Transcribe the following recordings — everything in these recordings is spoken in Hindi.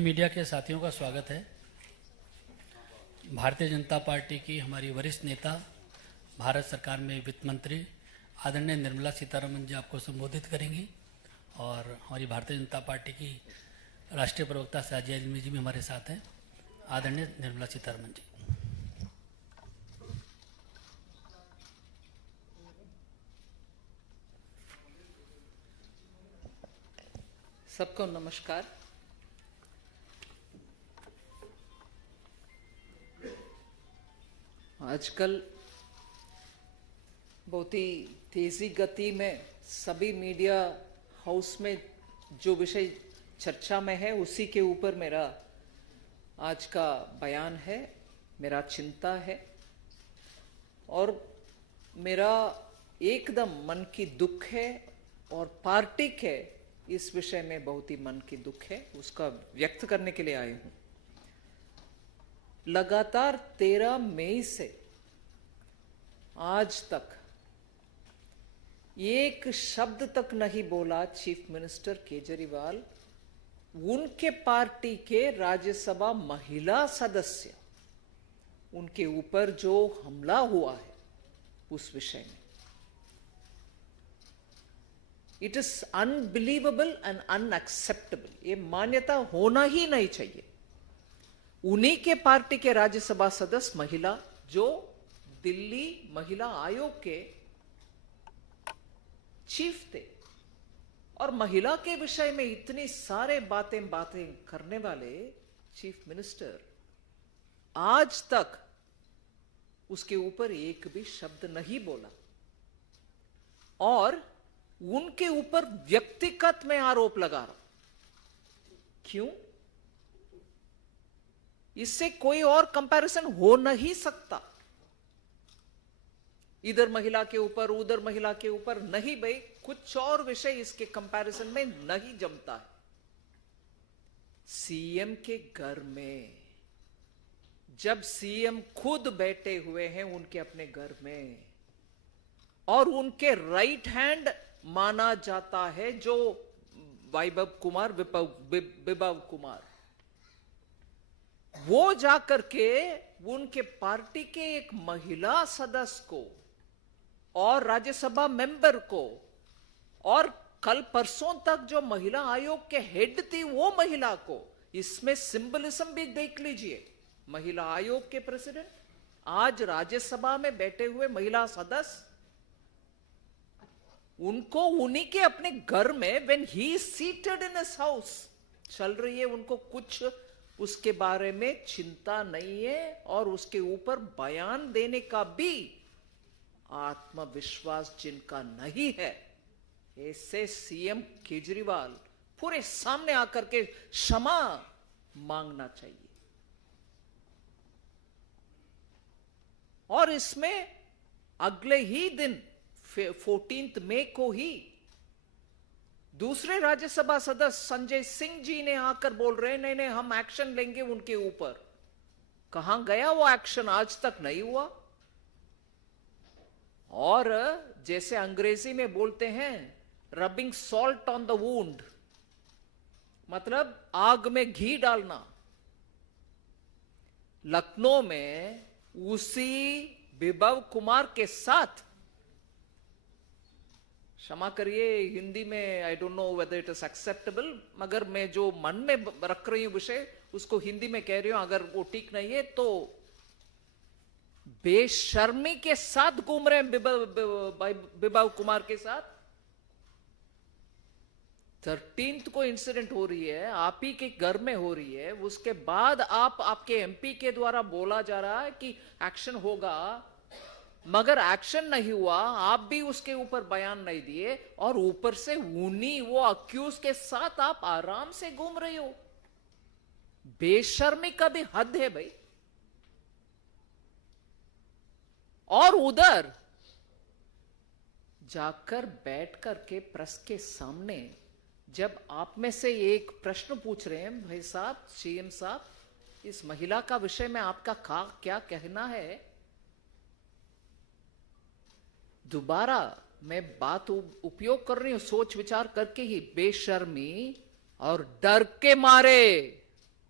मीडिया के साथियों का स्वागत है। भारतीय जनता पार्टी की हमारी वरिष्ठ नेता, भारत सरकार में वित्त मंत्री आदरणीय निर्मला सीतारमण जी आपको संबोधित करेंगी और हमारी भारतीय जनता पार्टी की राष्ट्रीय प्रवक्ता साजिया इल्मी जी भी हमारे साथ हैं। आदरणीय निर्मला सीतारमण जी। सबको नमस्कार। आजकल बहुत ही तेजी गति में सभी मीडिया हाउस में जो विषय चर्चा में है उसी के ऊपर मेरा आज का बयान है, मेरा चिंता है और मेरा एकदम मन की दुख है और पार्टी के इस विषय में बहुत ही मन की दुख है, उसका व्यक्त करने के लिए आए हूं। लगातार 13 मई से आज तक एक शब्द तक नहीं बोला चीफ मिनिस्टर केजरीवाल उनके पार्टी के राज्यसभा महिला सदस्य, उनके ऊपर जो हमला हुआ है उस विषय में। It is unbelievable and unacceptable. ये मान्यता होना ही नहीं चाहिए। उन्हीं के पार्टी के राज्यसभा सदस्य महिला जो दिल्ली महिला आयोग के चीफ थे और महिला के विषय में इतनी सारे बातें करने वाले चीफ मिनिस्टर आज तक उसके ऊपर एक भी शब्द नहीं बोला और उनके ऊपर व्यक्तिगत में आरोप लगा रहा। क्यों? इससे कोई और कंपैरिजन हो नहीं सकता। इधर महिला के ऊपर उधर महिला के ऊपर नहीं भाई, कुछ और विषय इसके कंपैरिजन में नहीं जमता है। सीएम के घर में जब सीएम खुद बैठे हुए हैं उनके अपने घर में और उनके राइट हैंड माना जाता है जो विभव कुमार, वो जाकर के उनके पार्टी के एक महिला सदस्य को और राज्यसभा मेंबर को और कल परसों तक जो महिला आयोग के हेड थी वो महिला को, इसमें सिंबलिज्म भी देख लीजिए। महिला आयोग के प्रेसिडेंट आज राज्यसभा में बैठे हुए महिला सदस्य, उनको उन्हीं के अपने घर में when he is seated in his house चल रही है, उनको कुछ उसके बारे में चिंता नहीं है और उसके ऊपर बयान देने का भी आत्मविश्वास जिनका नहीं है, ऐसे सीएम केजरीवाल पूरे सामने आकर के क्षमा मांगना चाहिए। और इसमें अगले ही दिन 14 मई को ही दूसरे राज्यसभा सदस्य संजय सिंह जी ने आकर बोल रहे हैं नहीं हम एक्शन लेंगे उनके ऊपर। कहां गया वो एक्शन? आज तक नहीं हुआ। और जैसे अंग्रेजी में बोलते हैं rubbing salt on the wound, मतलब आग में घी डालना। लखनऊ में उसी विभव कुमार के साथ, क्षमा करिए हिंदी में I don't know whether it is acceptable, मगर मैं जो मन में रख रही हूं विषय उसको हिंदी में कह रही हूं, अगर वो ठीक नहीं है तो बेशर्मी के साथ घूम रहे हैं विभव कुमार के साथ। 13 को इंसिडेंट हो रही है, आप ही के घर में हो रही है, उसके बाद आपके एमपी के द्वारा बोला जा रहा है कि एक्शन होगा, मगर एक्शन नहीं हुआ। आप भी उसके ऊपर बयान नहीं दिए और ऊपर से उन्हीं वो अक्यूज के साथ आप आराम से घूम रहे हो। बेशर्मी का भी हद है भाई। और उधर जाकर बैठ करके प्रेस के सामने जब आप में से एक प्रश्न पूछ रहे हैं, भाई साहब सीएम साहब इस महिला का विषय में आपका क्या कहना है, दोबारा मैं बात उपयोग कर रही हूं सोच विचार करके ही, बेशर्मी और डर के मारे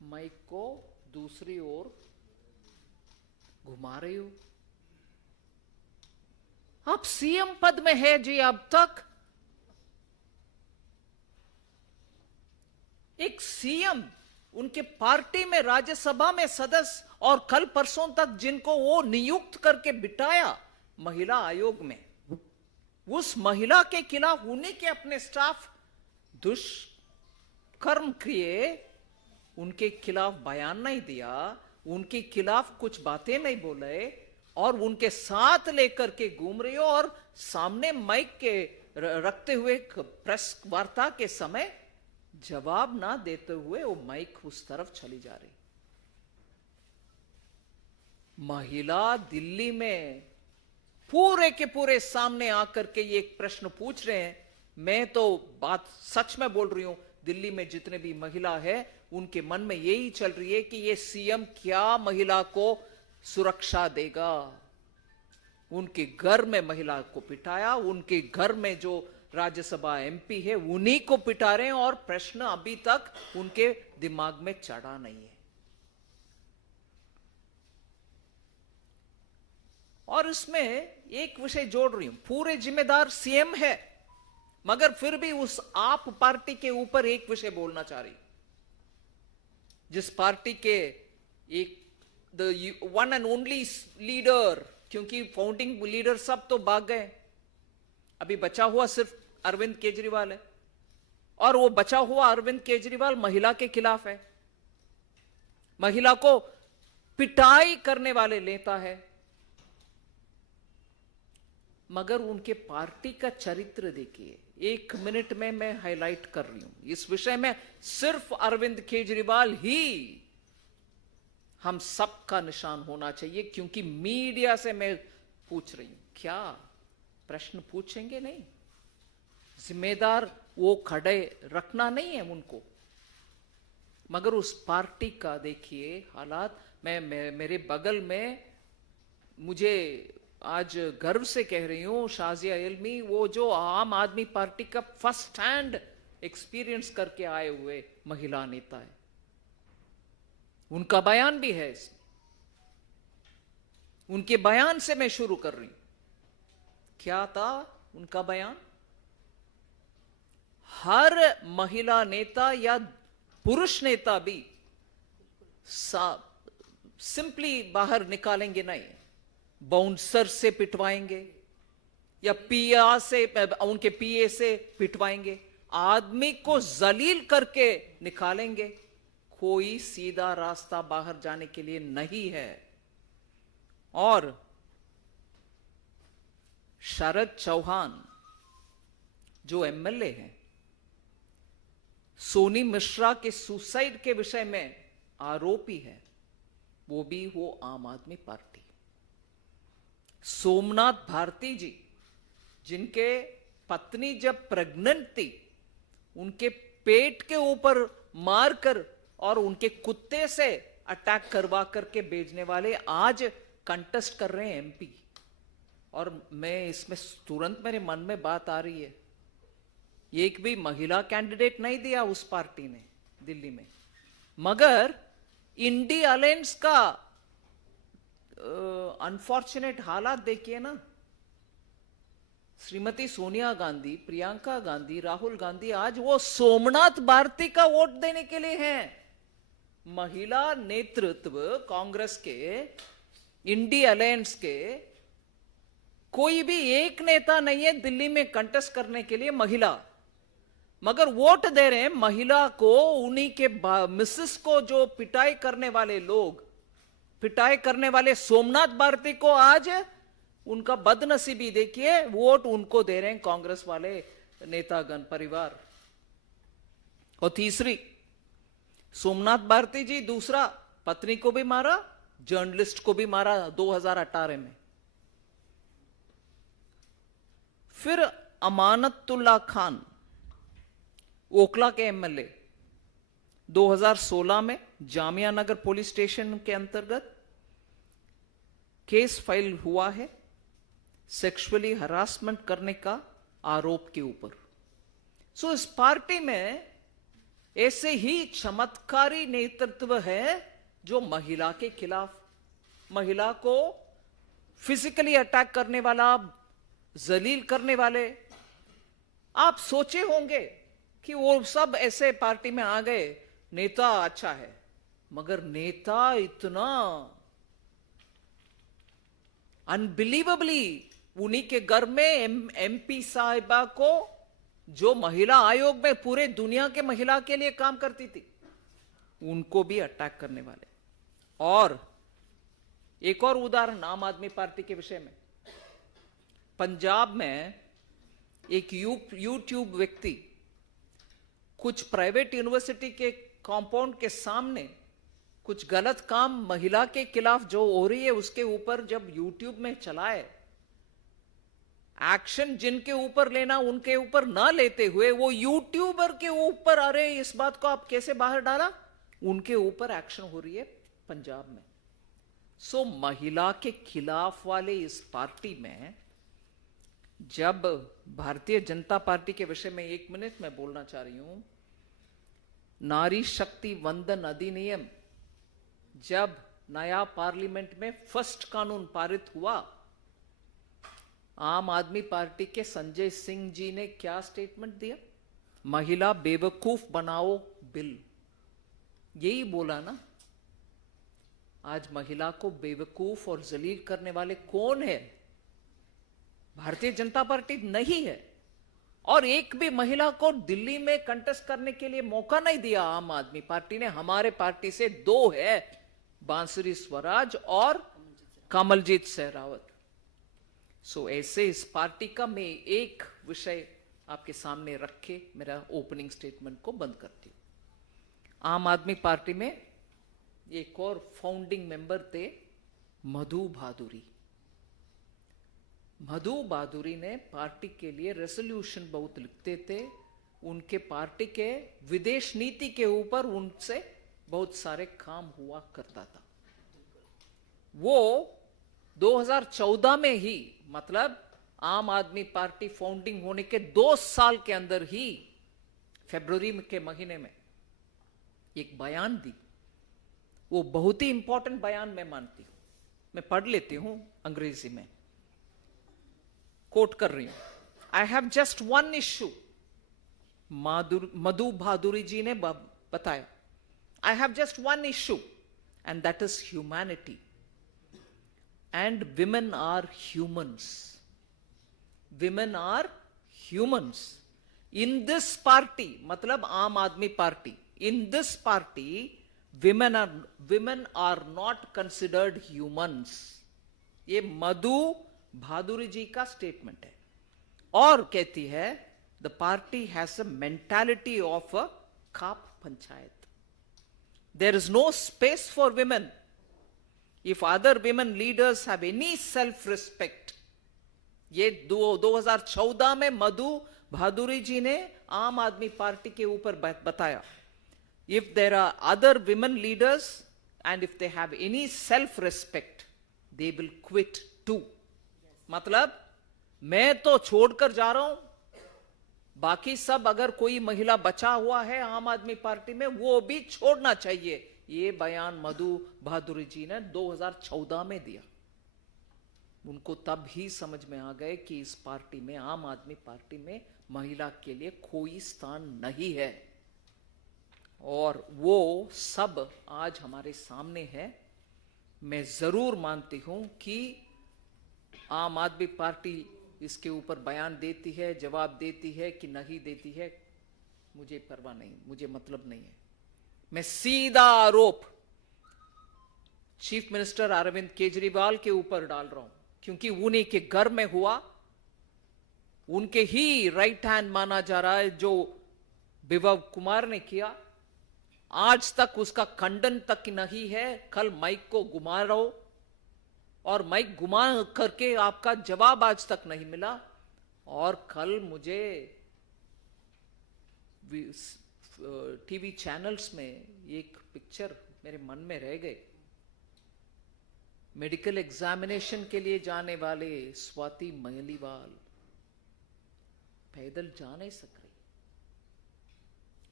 माइक को दूसरी ओर घुमा रही हो। आप सीएम पद में है जी। अब तक एक सीएम, उनके पार्टी में राज्यसभा में सदस्य, और कल परसों तक जिनको वो नियुक्त करके बिठाया महिला आयोग में, उस महिला के खिलाफ उन्हीं के अपने स्टाफ दुष्कर्म किए, उनके खिलाफ बयान नहीं दिया, उनके खिलाफ कुछ बातें नहीं बोले, और उनके साथ लेकर के घूम रही हो, और सामने माइक के रखते हुए प्रेस वार्ता के समय जवाब ना देते हुए वो माइक उस तरफ चली जा रही। महिला दिल्ली में पूरे के पूरे सामने आकर के ये एक प्रश्न पूछ रहे हैं। मैं तो बात सच में बोल रही हूं, दिल्ली में जितने भी महिला है उनके मन में यही चल रही है कि ये सीएम क्या महिला को सुरक्षा देगा। उनके घर में महिला को पिटाया, उनके घर में जो राज्यसभा एमपी है उन्हीं को पिटा रहे हैं, और प्रश्न अभी तक उनके दिमाग में चढ़ा नहीं है। और इसमें एक विषय जोड़ रही हूं, पूरे जिम्मेदार सीएम है, मगर फिर भी उस आप पार्टी के ऊपर एक विषय बोलना चाह रही, जिस पार्टी के एक वन एंड ओनली लीडर, क्योंकि फाउंडिंग लीडर सब तो भाग गए, अभी बचा हुआ सिर्फ अरविंद केजरीवाल है, और वो बचा हुआ अरविंद केजरीवाल महिला के खिलाफ है, महिला को पिटाई करने वाले नेता है। मगर उनके पार्टी का चरित्र देखिए, 1 मिनट में मैं हाईलाइट कर रही हूं इस विषय में। सिर्फ अरविंद केजरीवाल ही हम सबका निशान होना चाहिए, क्योंकि मीडिया से मैं पूछ रही हूं, क्या प्रश्न पूछेंगे? नहीं, जिम्मेदार वो खड़े रखना नहीं है उनको। मगर उस पार्टी का देखिए हालात। मेरे बगल में, मुझे आज गर्व से कह रही हूं, शाजिया इल्मी, वो जो आम आदमी पार्टी का फर्स्ट हैंड एक्सपीरियंस करके आए हुए महिला नेता है, उनका बयान भी है इसमें। उनके बयान से मैं शुरू कर रही हूं। क्या था उनका बयान? हर महिला नेता या पुरुष नेता भी सिंपली बाहर निकालेंगे नहीं, बाउंसर से पिटवाएंगे या पीए से, उनके पीए से पिटवाएंगे, आदमी को जलील करके निकालेंगे। कोई सीधा रास्ता बाहर जाने के लिए नहीं है। और शरद चौहान जो एमएलए हैं, सोनी मिश्रा के सुसाइड के विषय में आरोपी है, वो भी हो आम आदमी पार्टी। सोमनाथ भारती जी, जिनके पत्नी जब प्रेग्नेंट थी, उनके पेट के ऊपर मारकर और उनके कुत्ते से अटैक करवा करके भेजने वाले आज कंटेस्ट कर रहे हैं एमपी। और मैं इसमें तुरंत मेरे मन में बात आ रही है, एक भी महिला कैंडिडेट नहीं दिया उस पार्टी ने दिल्ली में। मगर इंडी अलायंस का अनफॉर्चुनेट हालात देखिए ना। श्रीमती सोनिया गांधी, प्रियंका गांधी, राहुल गांधी आज वो सोमनाथ भारती का वोट देने के लिए हैं। महिला नेतृत्व कांग्रेस के, इंडी अलायंस के कोई भी एक नेता नहीं है दिल्ली में कंटेस्ट करने के लिए महिला, मगर वोट दे रहे हैं महिला को। उन्हीं के मिसेस को जो पिटाई करने वाले लोग, पिटाई करने वाले सोमनाथ भारती को आज उनका बदनसीबी देखिए, वोट उनको दे रहे हैं कांग्रेस वाले नेतागण परिवार। और तीसरी, सोमनाथ भारती जी दूसरा, पत्नी को भी मारा, जर्नलिस्ट को भी मारा 2018 में। फिर अमानतुल्ला खान, ओखला के एमएलए, 2016 में जामिया नगर पुलिस स्टेशन के अंतर्गत केस फाइल हुआ है सेक्सुअली हरासमेंट करने का आरोप के ऊपर। सो इस पार्टी में ऐसे ही चमत्कारी नेतृत्व है जो महिला के खिलाफ, महिला को फिजिकली अटैक करने वाला, जलील करने वाले। आप सोचे होंगे कि वो सब ऐसे पार्टी में आ गए, नेता अच्छा है, मगर नेता इतना अनबिलीवेबली, उन्हीं के घर में एमपी साहिबा को, जो महिला आयोग में पूरे दुनिया के महिला के लिए काम करती थी, उनको भी अटैक करने वाले। और एक और उदाहरण आम आदमी पार्टी के विषय में, पंजाब में एक यूट्यूब व्यक्ति कुछ प्राइवेट यूनिवर्सिटी के कंपाउंड के सामने कुछ गलत काम महिला के खिलाफ जो हो रही है उसके ऊपर जब यूट्यूब में चलाए, एक्शन जिनके ऊपर लेना उनके ऊपर ना लेते हुए वो यूट्यूबर के ऊपर, अरे इस बात को आप कैसे बाहर डाला, उनके ऊपर एक्शन हो रही है पंजाब में। सो महिला के खिलाफ वाले इस पार्टी में, जब भारतीय जनता पार्टी के विषय में 1 मिनट में बोलना चाह रही हूं, नारी शक्ति वंदन अधिनियम जब नया पार्लियामेंट में फर्स्ट कानून पारित हुआ, आम आदमी पार्टी के संजय सिंह जी ने क्या स्टेटमेंट दिया? महिला बेवकूफ बनाओ बिल, यही बोला ना। आज महिला को बेवकूफ और जलील करने वाले कौन है? भारतीय जनता पार्टी नहीं है। और एक भी महिला को दिल्ली में कंटेस्ट करने के लिए मौका नहीं दिया आम आदमी पार्टी ने। हमारे पार्टी से 2 है, बांसुरी स्वराज और कमलजीत सहरावत। सो ऐसे इस पार्टी का मैं एक विषय आपके सामने रख के मेरा ओपनिंग स्टेटमेंट को बंद करती हूं। आम आदमी पार्टी में एक और फाउंडिंग मेंबर थे मधु भादुरी। मधु भादुरी ने पार्टी के लिए रेजोल्यूशन बहुत लिखते थे। उनके पार्टी के विदेश नीति के ऊपर उनसे बहुत सारे काम हुआ करता था। वो 2014 में ही, मतलब आम आदमी पार्टी फाउंडिंग होने के 2 साल के अंदर ही, फरवरी के महीने में एक बयान दी। वो बहुत ही इंपॉर्टेंट बयान मैं मानती हूं, मैं पढ़ लेती हूं अंग्रेजी में, कोट कर रही हूं। I have just one issue, मधु भादुरी जी ने बताया, I have just one issue and that is humanity and women are humans. Women are humans in this party, मतलब आम आदमी party, in this party women are not considered humans। ये मधु भादुरी जी का स्टेटमेंट है। और कहती है the party has a mentality of a khap panchayat. There is no space for women if other women leaders have any self respect. ये 2014 में मधु भादुरी जी ने आम आदमी पार्टी के ऊपर बताया। If there are other women leaders and if they have any self-respect, they will quit too। मतलब मैं तो छोड़कर जा रहा हूं, बाकी सब अगर कोई महिला बचा हुआ है आम आदमी पार्टी में वो भी छोड़ना चाहिए। ये बयान मधु भादुरी जी ने 2014 में दिया। उनको तब ही समझ में आ गए कि इस पार्टी में, आम आदमी पार्टी में, महिला के लिए कोई स्थान नहीं है। और वो सब आज हमारे सामने है। मैं जरूर मानती हूं कि आम आदमी पार्टी इसके ऊपर बयान देती है, जवाब देती है कि नहीं देती है, मुझे परवाह नहीं, मुझे मतलब नहीं है। मैं सीधा आरोप चीफ मिनिस्टर अरविंद केजरीवाल के ऊपर डाल रहा हूं, क्योंकि उन्हीं के घर में हुआ, उनके ही राइट हैंड माना जा रहा है जो विभव कुमार ने किया। आज तक उसका खंडन तक नहीं है। कल माइक को घुमा रहो और माइक घुमा करके आपका जवाब आज तक नहीं मिला। और कल मुझे टीवी चैनल्स में एक पिक्चर मेरे मन में रह गए। मेडिकल एग्जामिनेशन के लिए जाने वाले स्वाति महलीवाल पैदल जा नहीं सक रही।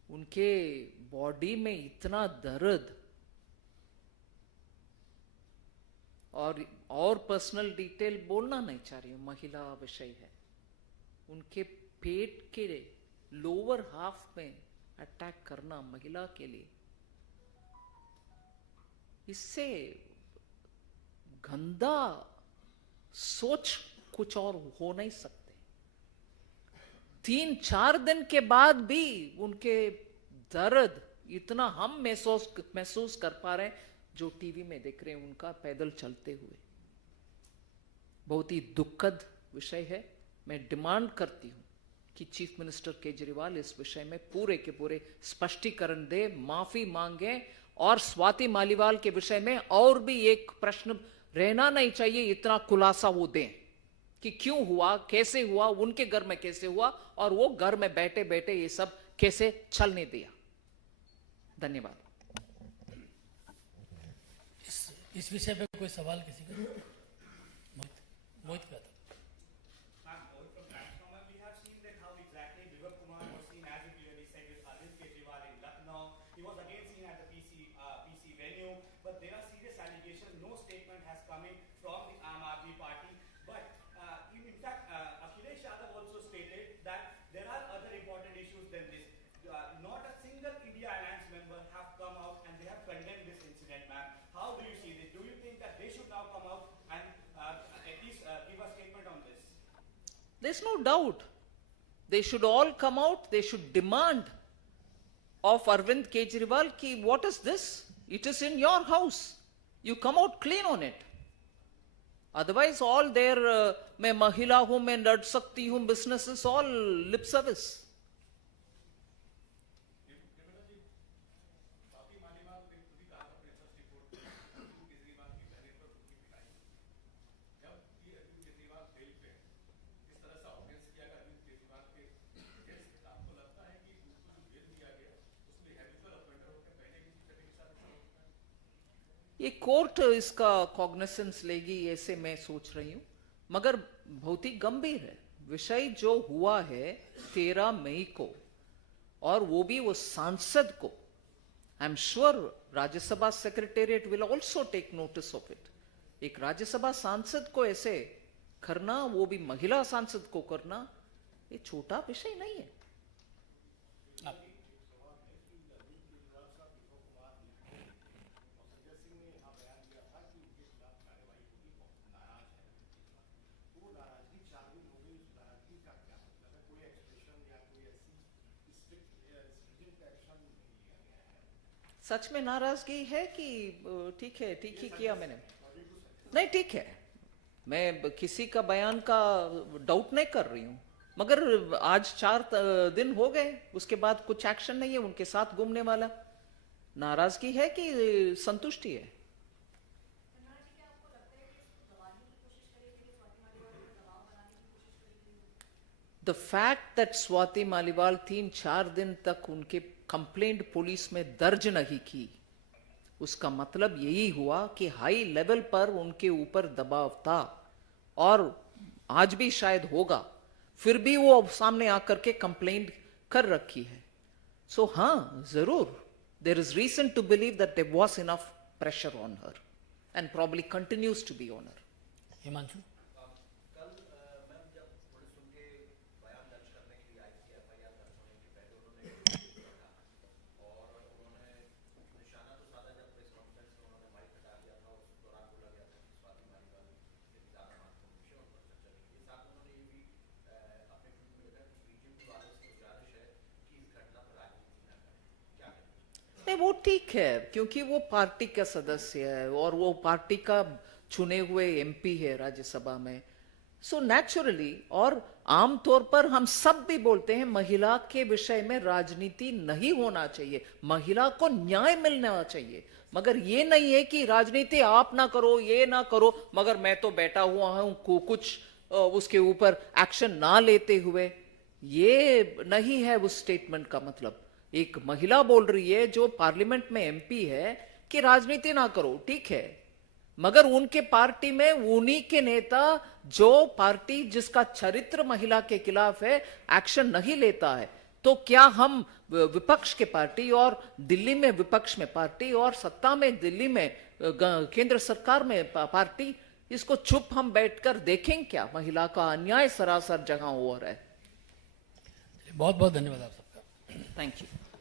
उनके बॉडी में इतना दर्द और पर्सनल डिटेल बोलना नहीं चाह रही हूं, महिला विषय है। उनके पेट के लोअर हाफ में अटैक करना महिला के लिए, इससे गंदा सोच कुछ और हो नहीं सकते। 3-4 दिन के बाद भी उनके दर्द इतना हम महसूस कर पा रहे हैं, जो टीवी में देख रहे हैं उनका पैदल चलते हुए। बहुत ही दुखद विषय है। मैं डिमांड करती हूं कि चीफ मिनिस्टर केजरीवाल इस विषय में पूरे के पूरे स्पष्टीकरण दे, माफी मांगे, और स्वाति मालीवाल के विषय में और भी एक प्रश्न रहना नहीं चाहिए, इतना खुलासा वो दें कि क्यों हुआ, कैसे हुआ, उनके घर में कैसे हुआ, और वो घर में बैठे बैठे ये सब कैसे चलने दिया। धन्यवाद। इस विषय पे कोई सवाल किसी का? मोहित का था। There's no doubt. They should all come out. They should demand of Arvind Kejriwal ki what is this? It is in your house. You come out clean on it. Otherwise, all their मैं महिला हूं, मैं लड़ सकती हूं, business is all lip service. ये कोर्ट इसका कॉग्निसेंस लेगी ऐसे मैं सोच रही हूं, मगर बहुत ही गंभीर है विषय जो हुआ है 13 मई को, और वो भी वो सांसद को। I am sure Rajya Sabha secretariat will also take notice of it. एक राज्यसभा सांसद को ऐसे करना, वो भी महिला सांसद को करना, ये छोटा विषय नहीं है। सच में नाराजगी है कि ठीक है, ठीक ही किया मैंने? नहीं, ठीक है, मैं किसी का बयान का डाउट नहीं कर रही हूं, मगर आज 4 दिन हो गए, उसके बाद कुछ एक्शन नहीं है उनके साथ घूमने वाला। नाराजगी है कि संतुष्टि है? The fact that Swati Maliwal 3-4 दिन तक उनके कंप्लेंट पुलिस में दर्ज नहीं की, उसका मतलब यही हुआ कि हाई लेवल पर उनके ऊपर दबाव था, और आज भी शायद होगा, फिर भी वो सामने आकर के कंप्लेंट कर रखी है। सो हाँ, जरूर there is reason to believe that there was enough pressure on her and probably continues to be on her. Himanshu, वो ठीक है, क्योंकि वो पार्टी का सदस्य है और वो पार्टी का चुने हुए एमपी है राज्यसभा में। सो नेचुरली, और आमतौर पर हम सब भी बोलते हैं महिला के विषय में राजनीति नहीं होना चाहिए, महिला को न्याय मिलना चाहिए, मगर ये नहीं है कि राजनीति आप ना करो, ये ना करो, मगर मैं तो बैठा हुआ हूं कुछ उसके ऊपर एक्शन ना लेते हुए। ये नहीं है उस स्टेटमेंट का मतलब। एक महिला बोल रही है जो पार्लियामेंट में एमपी है कि राजनीति ना करो, ठीक है, मगर उनके पार्टी में उन्हीं के नेता, जो पार्टी जिसका चरित्र महिला के खिलाफ है, एक्शन नहीं लेता है, तो क्या हम विपक्ष के पार्टी और दिल्ली में विपक्ष में पार्टी और सत्ता में दिल्ली में केंद्र सरकार में पार्टी, इसको चुप हम बैठकर देखें क्या? महिला का अन्याय सरासर जगह हो रहा है। बहुत बहुत धन्यवाद आप सबका। Thank you.